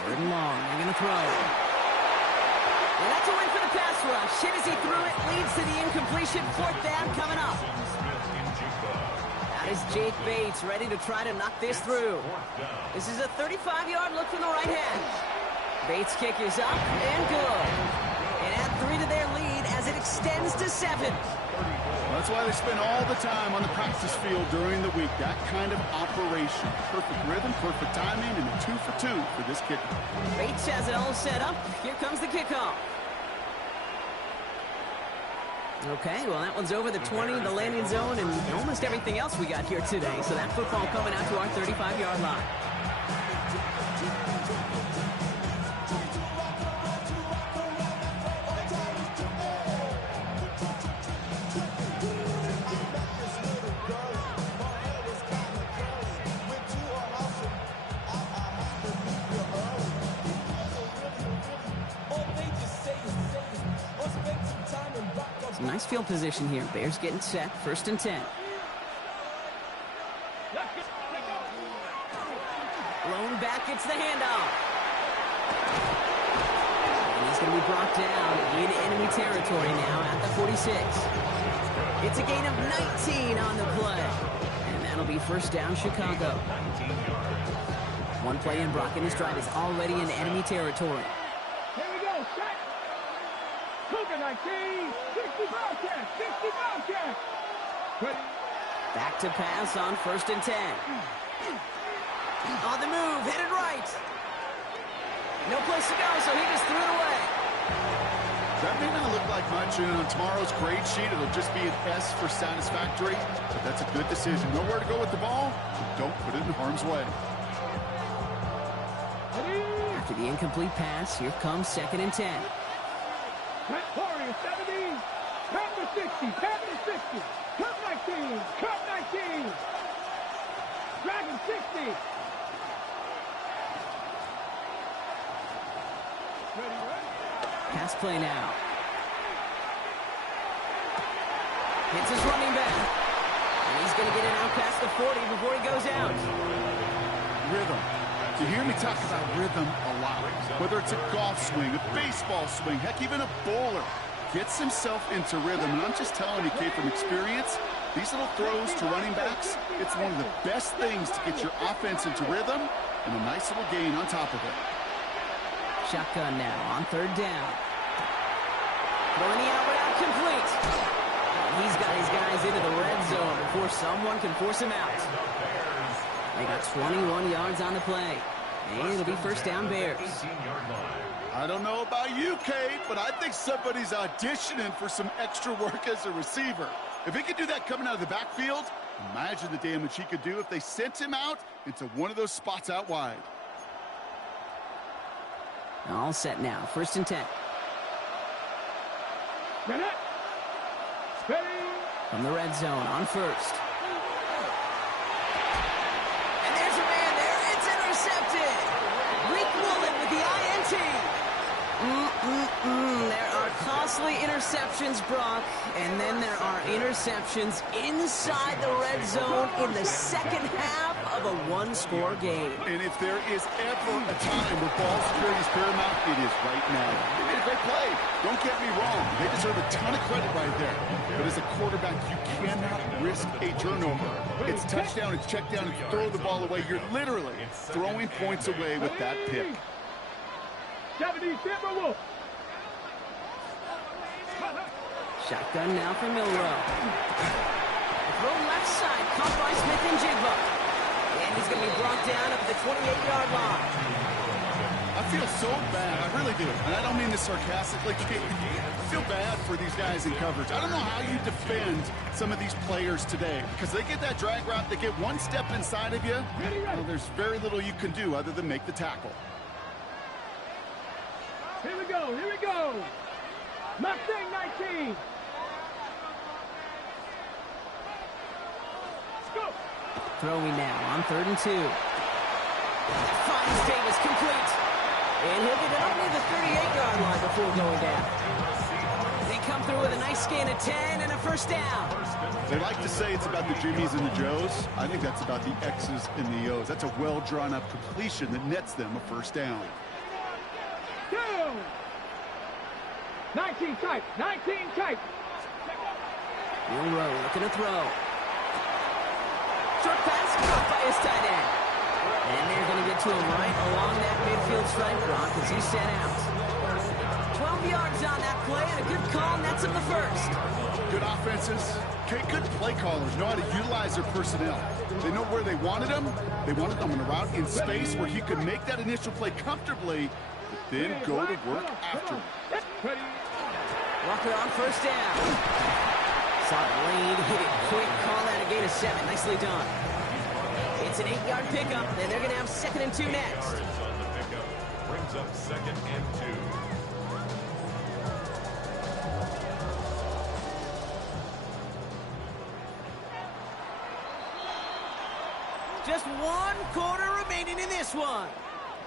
Third and long, they're going to throw. And that's a win for the pass rush. Hit as he threw it, leads to the incompletion. Fourth down coming up. That is Jake Bates ready to try to knock this through. This is a 35-yard look from the right hand. Bates' kick is up and good. And add 3 to their lead as it extends to 7. That's why they spend all the time on the practice field during the week. That kind of operation. Perfect rhythm, perfect timing, and a 2 for 2 for this kicker. Bates has it all set up. Here comes the kickoff. Okay, well, that one's over the 20, the landing zone, and almost everything else we got here today. So that football coming out to our 35-yard line. Nice field position here. Bears getting set. First and 10. Blown back gets the handoff. And he's going to be brought down in enemy territory now at the 46. It's a gain of 19 on the play. And that'll be first down Chicago. One play in, Brock in his drive is already in enemy territory. Here we go. Set. Cougar 19. 60 Bobcats. 60 Bobcats. Ready. Back to pass on first and 10. On the move, headed right. No place to go, so he just threw it away. That may not look like much, and on tomorrow's grade sheet, it'll just be an S for satisfactory, but that's a good decision. Nowhere to go with the ball, so don't put it in harm's way. After the incomplete pass, here comes second and 10. Warriors 70. Panther 60. Panther 60. Cup 19. Cup 19. Dragon 60. Pass play now. Hits his running back. And he's going to get it out past the 40 before he goes out. Rhythm. You hear me talk about rhythm a lot. Whether it's a golf swing, a baseball swing, heck, even a bowler gets himself into rhythm. And I'm just telling you, Kate, from experience, these little throws to running backs, it's one of the best things to get your offense into rhythm and a nice little gain on top of it. Shotgun now on third down. Throwing the out route complete. And he's got his guys into the red zone before someone can force him out. They got 21 yards on the play. And it'll be first down Bears. I don't know about you, Kate, but I think somebody's auditioning for some extra work as a receiver. If he could do that coming out of the backfield, imagine the damage he could do if they sent him out into one of those spots out wide. All set now. First and 10. From the red zone on first. And there's a man there. It's intercepted. Rick Woolen with the INT. There are costly interceptions, Brock. And then there are interceptions inside the red zone in the second half of a one-score game. And if there is ever a time where ball security is paramount, it is right now. They made a great play. Don't get me wrong. They deserve a ton of credit right there. But as a quarterback, you cannot risk a turnover. It's touchdown, it's check down, it's throw the ball away. You're literally throwing points away with that pick. 70 Timberwolves. Shotgun now for Milrow. Throw left side, caught by Smith and Jigba. And he's going to be brought down at the 28-yard line. I feel so bad, I really do. And I don't mean this sarcastically, Kate. feel bad for these guys in coverage. I don't know how you defend some of these players today because they get that drag route, they get one step inside of you. Well, there's very little you can do other than make the tackle. Here we go, here we go. Mustang 19. Let's go. Throwing now on 3rd and 2. Finds Davis complete. And he'll get it up near the 38-yard line before going down. They come through with a nice gain of 10 and a first down. They like to say it's about the Jimmies and the Joes. I think that's about the X's and the O's. That's a well-drawn-up completion that nets them a first down. 19 tight, 19 tight. Monroe looking to throw. Short pass caught by his tight end. And they're going to get to him right along that midfield stripe, Brock, as he's sent out. 12 yards on that play, and a good call nets him the first. Good offenses. Okay, good play callers know how to utilize their personnel. They know where they wanted them. They wanted them on a route in space where he could make that initial play comfortably, but then go to work after. Walker on first down. Saw the lead, hit it quick, call that a gain of 7. Nicely done. It's an 8-yard pickup, and they're going to have 2nd and 2 next. On the pickup brings up 2nd and 2. Just 1 quarter remaining in this one.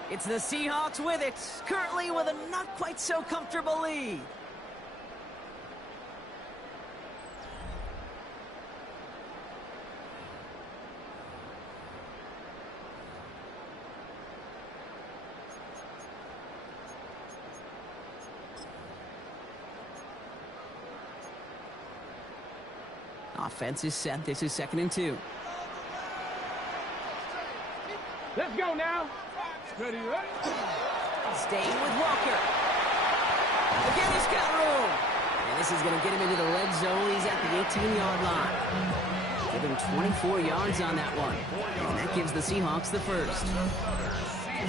It's the Seahawks with it, currently with a not quite so comfortable lead. Offense is set. This is 2nd and 2. Let's go now. Ready, ready. Staying with Walker. Again, he's got room. And this is going to get him into the red zone. He's at the 18-yard line. Give him 24 yards on that one. And that gives the Seahawks the first.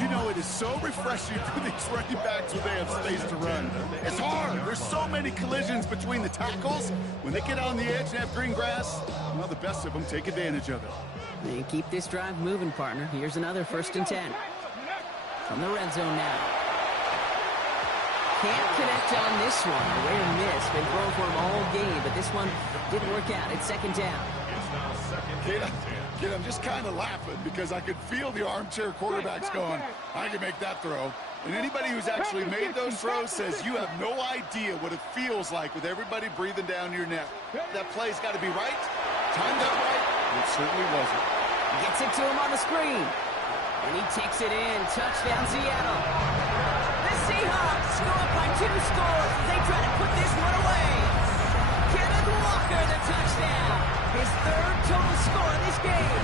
You know, it is so refreshing for these running backs when they have space to run. It's hard. There's so many collisions between the tackles. When they get on the edge and have green grass, well, the best of them take advantage of it. And keep this drive moving, partner. Here's another 1st and 10. From the red zone now. Can't connect on this one. A rare miss. Been throwing for him all game, but this one didn't work out. It's 2nd down. It's now 2nd and 10. Kid, I'm just kind of laughing because I could feel the armchair quarterbacks going, I can make that throw. And anybody who's actually made those throws says you have no idea what it feels like with everybody breathing down your neck. That play's got to be right, timed up right. It certainly wasn't. Gets it to him on the screen. And he takes it in. Touchdown, Seattle. The Seahawks go up by 2 scores as they try to put this one away. Kenneth Walker, the touchdown. His 3rd total score in this game.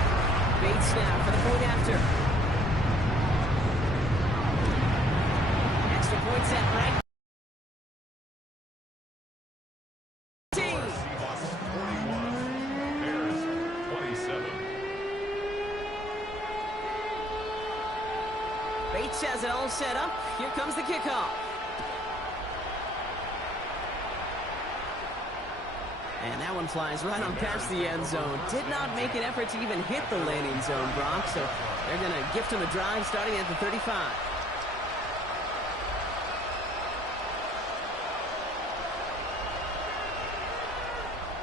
Bates snap for the point after. Extra point set right. Seahawks 41, Bears 27. Bates has it all set up. Here comes the kickoff. And that one flies right on past the end zone. Did not make an effort to even hit the landing zone, Brock. So they're going to gift him a drive starting at the 35.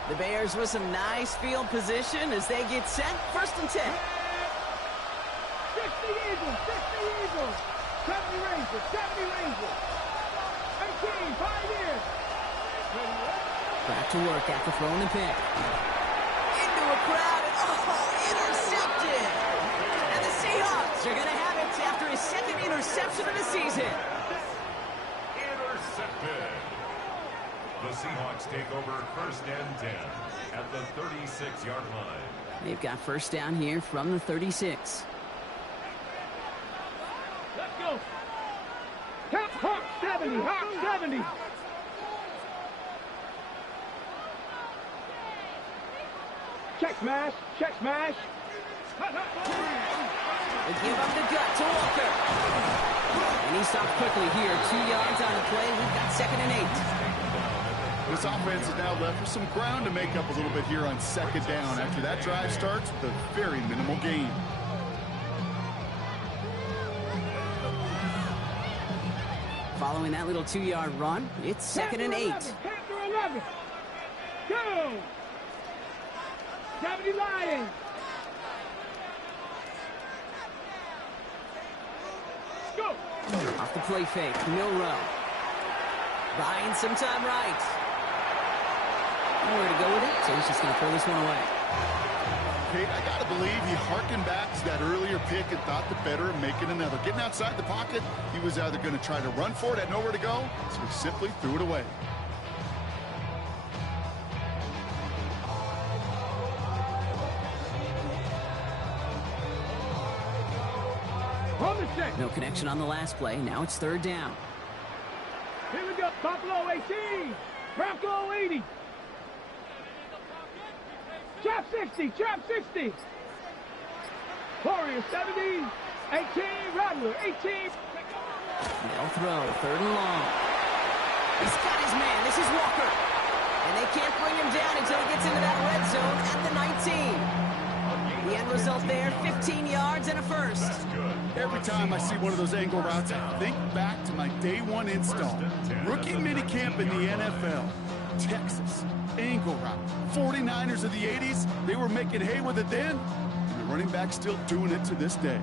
The Bears with some nice field position as they get set. 1st and 10. 60 Eagles, 60 Eagles. 70 Rangers, 70 Rangers. 18, 5 years. Back to work after throwing the pick. Into a crowd and intercepted. And the Seahawks are going to have it after his 2nd interception of the season. Intercepted. The Seahawks take over 1st and 10 at the 36-yard line. They've got first down here from the 36. Let's go. Hawk 70, Hawk 70. Check smash, check smash. They give up the gut to Walker. And he stops quickly here. 2 yards on the play. We've got 2nd and 8. This offense is now left with some ground to make up a little bit here on second down after that drive starts with a very minimal gain. Following that little 2-yard run, it's second and 8. Panther 11. Go. 70 Lions. Go. Off the play fake, Milrow. Buying some time right. Nowhere to go with it, so he's just going to throw this one away. Kate, I got to believe he harkened back to that earlier pick and thought the better of making another. Getting outside the pocket, he was either going to try to run for it, had nowhere to go, so he simply threw it away. No connection on the last play. Now it's third down. Here we go. Buffalo 18. Bronco 80. Trap 60. Trap 60. Warrior 70. 18. Rattler 18. They'll throw. Third and long. He's got his man. This is Walker. And they can't bring him down until he gets into that red zone at the 19. The end result there, 15 yards and a first. Every time I see one of those angle routes, I think back to my day one install. Rookie minicamp in the NFL. Texas, angle route. 49ers of the 80s, they were making hay with it then. And the running back's still doing it to this day.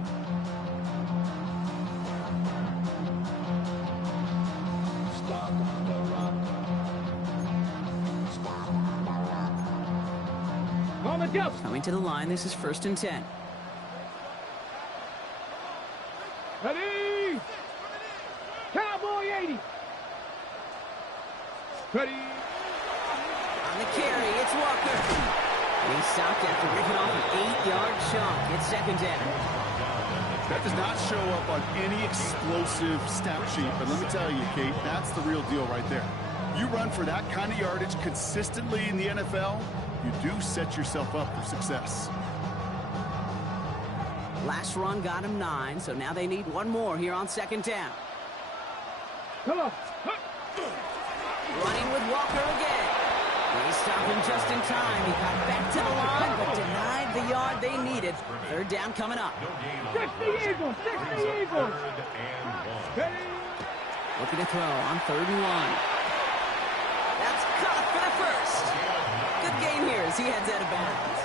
Coming to the line, this is first and 10. Ready! Cowboy 80. Ready! On the carry, it's Walker. And he's stopped after ripping off an 8-yard chunk. It's second down. That does not show up on any explosive stat sheet, but let me tell you, Kate, that's the real deal right there. You run for that kind of yardage consistently in the NFL, you do set yourself up for success. Last run got him 9, so now they need one more here on second down. Come on. Running with Walker again. They stop him just in time. He got back to the line, but denied the yard they needed. Third down coming up. 60 Eagles. 60 Eagles. Ready? Looking to throw on third and 1. That's caught for the first. Good gain here as he heads out of bounds.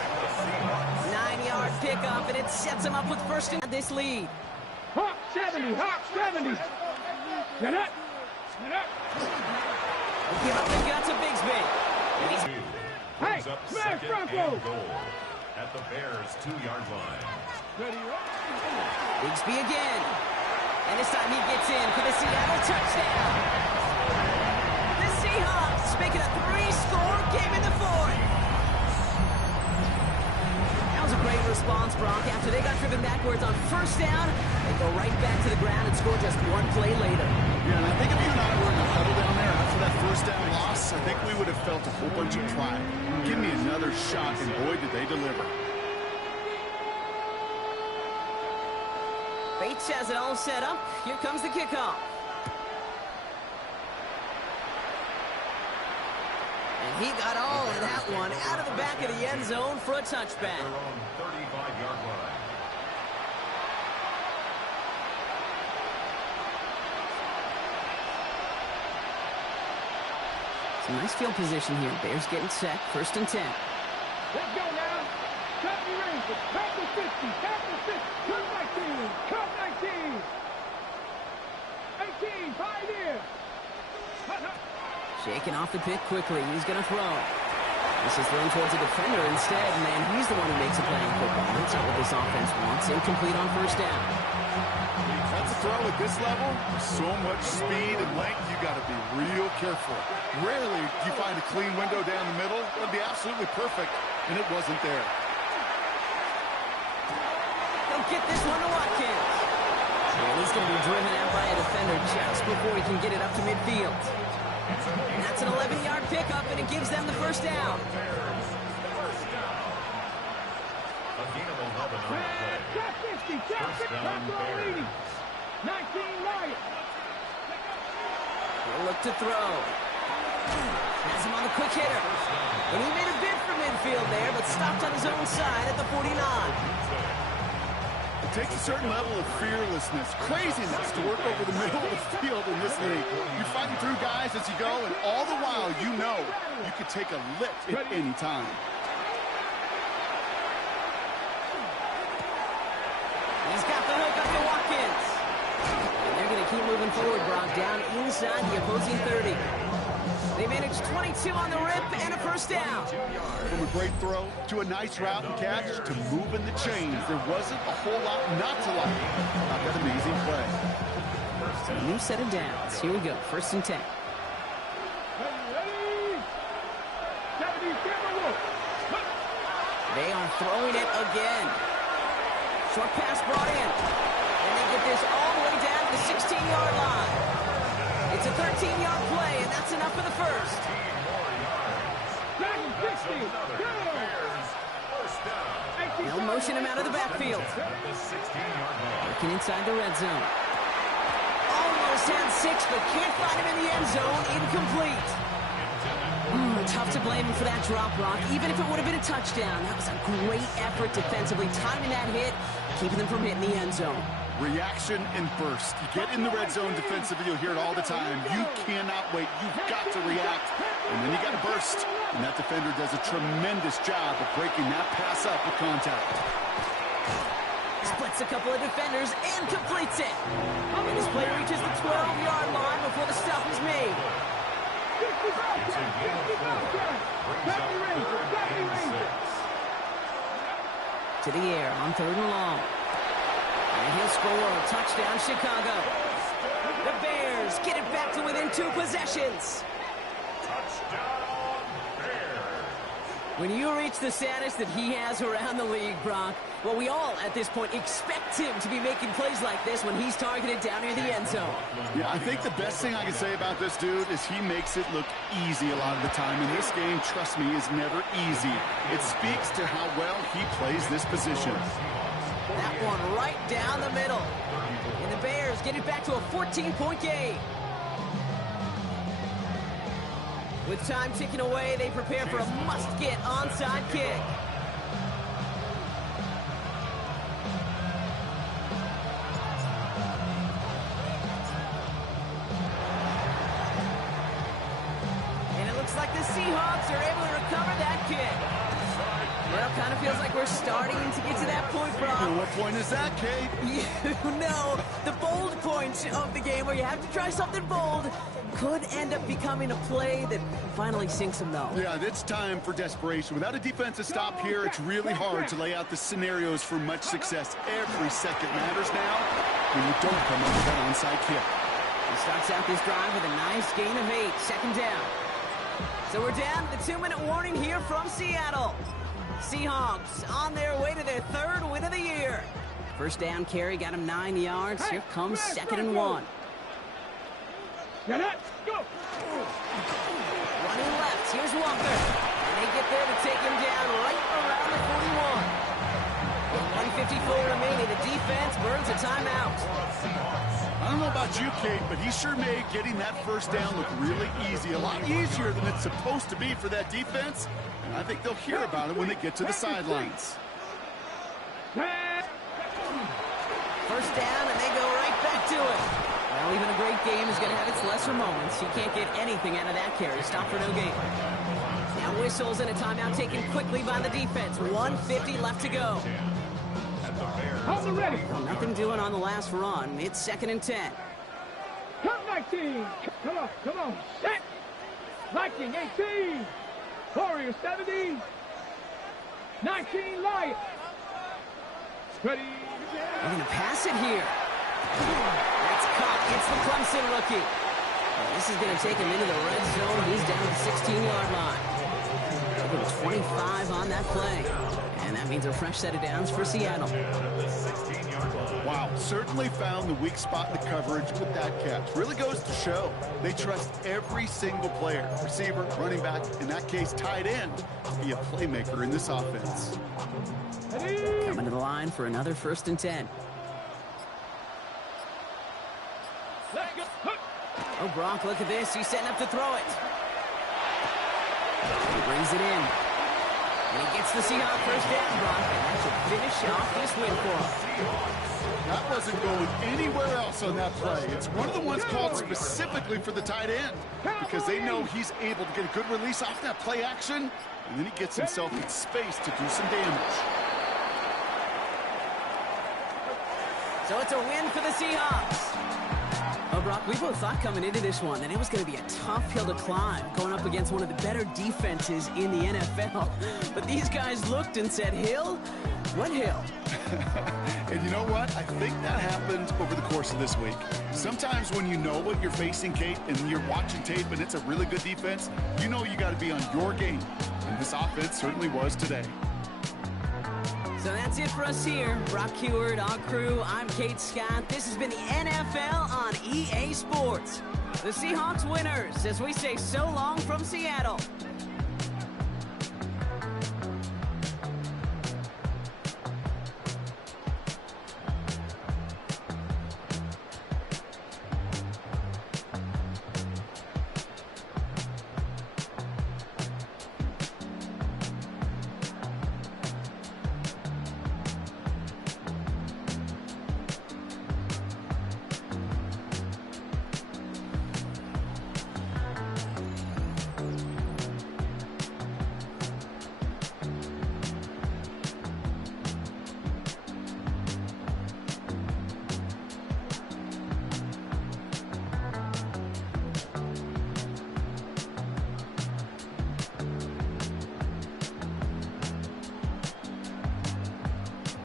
9-yard pickup, and it sets him up with first and this lead. Hawk 70. Hawk 70. Get up. Get up. Give up the guts of Bigsby. And he's... Hey, smash Bronco. At the Bears' 2-yard line. Ready? Bigsby again. And this time he gets in for the Seattle touchdown. The Seahawks making a 3-score game in the fourth. That was a great response, Brock. After they got driven backwards on first down, they go right back to the ground and score just one play later. Yeah, and I think if you and I were in the huddle down there after that first down loss, I think we would have felt a whole bunch of pride. Give me another shot, and boy, did they deliver. Bates has it all set up. Here comes the kickoff. And he got all of that one out of the back of the end zone for a touchback. Their own 35-yard line. Some nice field position here. Bears getting set. First and 10. Let's go now. Cut the range. Cut the 50. Cut the 50. Cut 19. Cut 19. 18. Pioneer. Shaking off the pick quickly. He's going to throw. This is thrown towards a defender instead, and he's the one who makes a play in football. That's not what this offense wants. Incomplete on first down. That's a throw at this level. So much speed and length, you got to be real careful. Rarely do you find a clean window down the middle. It would be absolutely perfect, and it wasn't there. They'll get this one to Watkins. And he's going to be driven out by a defender just before he can get it up to midfield. And that's an 11-yard pickup, and it gives them the first down. A gain of 11 on the play. Cut 50. Cut 50. Cut 80. 19 Lions. He'll look to throw. Has him on the quick hitter. And he made a bid for midfield there, but stopped on his own side at the 49. It takes a certain level of fearlessness, craziness to work over the middle of the field in this league. You're fighting through guys as you go, and all the while you know you could take a lift at any time. He's got the hook up to Watkins. And they're going to keep moving forward, Brock, down inside the opposing 30. They managed 22 on the rip and a first down. From a great throw to a nice route and catch to moving the chains, there wasn't a whole lot not to like about that amazing play. So a new set of downs. Here we go, 1st and 10. They are throwing it again. Short pass brought in. And they get this all the way down to the 16-yard line. It's a 13-yard play, and that's enough for the first. They'll motion him out of the backfield. Working inside the red zone. Almost had 6, but can't find him in the end zone. Incomplete. Tough to blame him for that drop, Brock. Even if it would have been a touchdown, that was a great effort defensively, timing that hit, keeping them from hitting the end zone. Reaction and burst. You get in the red zone defensively, you'll hear it all the time. You cannot wait. You've got to react, and then you got to burst. And that defender does a tremendous job of breaking that pass up with contact. Splits a couple of defenders and completes it. And his play reaches the 12-yard line before the stop is made. To the air on 3rd and long. And he'll score. Touchdown, Chicago. The Bears get it back to within 2 possessions. When you reach the status that he has around the league, Brock, well, we all, at this point, expect him to be making plays like this when he's targeted down near the end zone. Yeah, I think the best thing I can say about this dude is he makes it look easy a lot of the time. And this game, trust me, is never easy. It speaks to how well he plays this position. That one right down the middle. And the Bears get it back to a 14-point game. With time ticking away, they prepare for a must-get onside kick. And it looks like the Seahawks are able to recover that kick. Well, kind of feels like we're starting to get to that point, Brock. And what point is that, Kate? You know, the bold point of the game where you have to try something bold could end up becoming a play that finally sinks them, though. Yeah, it's time for desperation. Without a defensive stop here, it's really hard to lay out the scenarios for much success. Every second matters now when you don't come up with that onside kick. He starts out this drive with a nice gain of 8, 2nd down. So we're down to the 2-minute warning here from Seattle. Seahawks on their way to their 3rd win of the year. First down carry got him 9 yards. Here comes 2nd and 1. Get it, go! Running left, here's Walker. And they get there to take him down right around the 41. With 1:54 remaining, the defense burns a timeout. I don't know about you, Kate, but he sure made getting that first down look really easy. A lot easier than it's supposed to be for that defense. And I think they'll hear about it when they get to the sidelines. First down, and they go right back to it. Well, even a great game is going to have its lesser moments. You can't get anything out of that carry. Stop for no gain. Now whistles and a timeout taken quickly by the defense. 1:50 left to go. Hold the ready. Well, nothing doing on the last run. It's 2nd and 10. Come 19. Come on. Set. Viking 18. Warrior 70. 19 Lion. Ready. They're going to pass it here. That's caught. It's the Clemson rookie. Well, this is going to take him into the red zone. He's down to the 16-yard line. Taking 25 on that play. And that means a fresh set of downs for Seattle. Wow, certainly found the weak spot in the coverage with that catch. Really goes to show they trust every single player, receiver, running back, in that case tight end, to be a playmaker in this offense. Coming to the line for another 1st and 10. Oh, Brock, look at this. He's setting up to throw it. He brings it in. And he gets the Seahawks first down, Brock, and that should finish off this win for him. That wasn't going anywhere else on that play. It's one of the ones called specifically for the tight end because they know he's able to get a good release off that play action, and then he gets himself in space to do some damage. So it's a win for the Seahawks. Oh, Brock, we both thought coming into this one that it was going to be a tough hill to climb going up against one of the better defenses in the NFL. But these guys looked and said, Hill? What hill? And you know what? I think that happened over the course of this week. Sometimes when you know what you're facing, Kate, and you're watching tape and it's a really good defense, you know you got to be on your game. And this offense certainly was today. So that's it for us here. Brock Heward, our crew, I'm Kate Scott. This has been the NFL on EA Sports. The Seahawks winners as we say so long from Seattle.